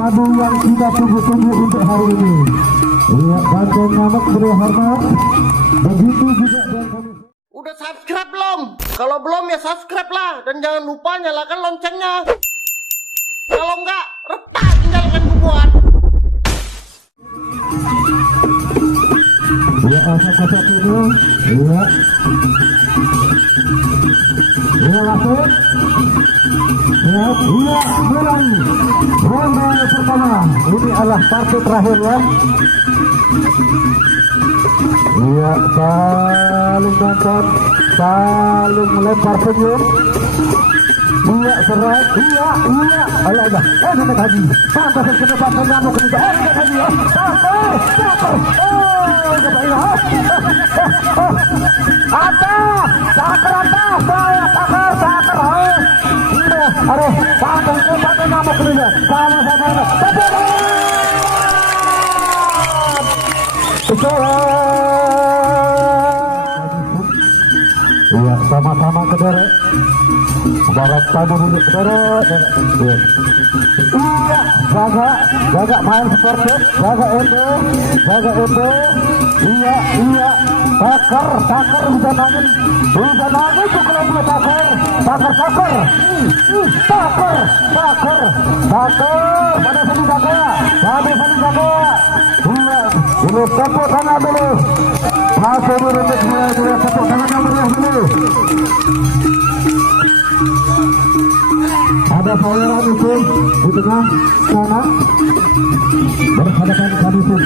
padu yang kita tunggu-tunggu untuk hari ini. Iya, Banteng Ngamek beri hormat. Begitu juga dan kami. Udah subscribe belum? Kalau belum ya subscribe lah. Dan jangan lupa nyalakan loncengnya. Kalau enggak, retak tinggalkan buat. Iya, kosak ini. Iya. Iya, langsung. Ya, iya, mulai. Ronde pertama. Ini adalah partai terakhir ya. Iya, saling nonton, saling melempar senyum. Iya, serat, iya. Ayo aja, naik haji. Pantas kesempatan kamu ketika naik haji ya. Sabar. Sakar. Aduh, pantas kamu ketika. Sama-sama. Iya, sama-sama ke derek. Barat tadi duduk ke derek. Iya, jaga main seperti, jaga itu. Iya. Takar bisa nangis cukup dua takar. Pada sini jaga. Iya, ini tepuk tangan dulu. Masuk dulu dia tepuk tangan dulu. Ada saweran itu di tengah sana berhadapan Kadisun.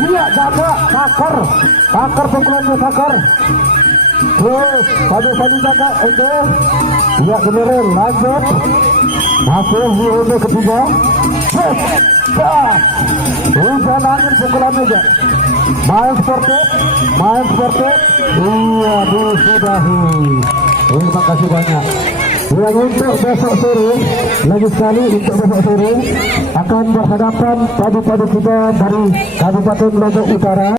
Iya, jaga takar pukulannya takar. Tadi jaga itu. Iya, beneran lanjut. Masuk di ronde ketiga. Hujan angin pukulan meja. Main seperti. Iya, disudahi. Terima kasih banyak. Yang untuk besok sore, lagi sekali untuk besok sore akan berhadapan padu-padu kita dari Kabupaten Lombok Utara.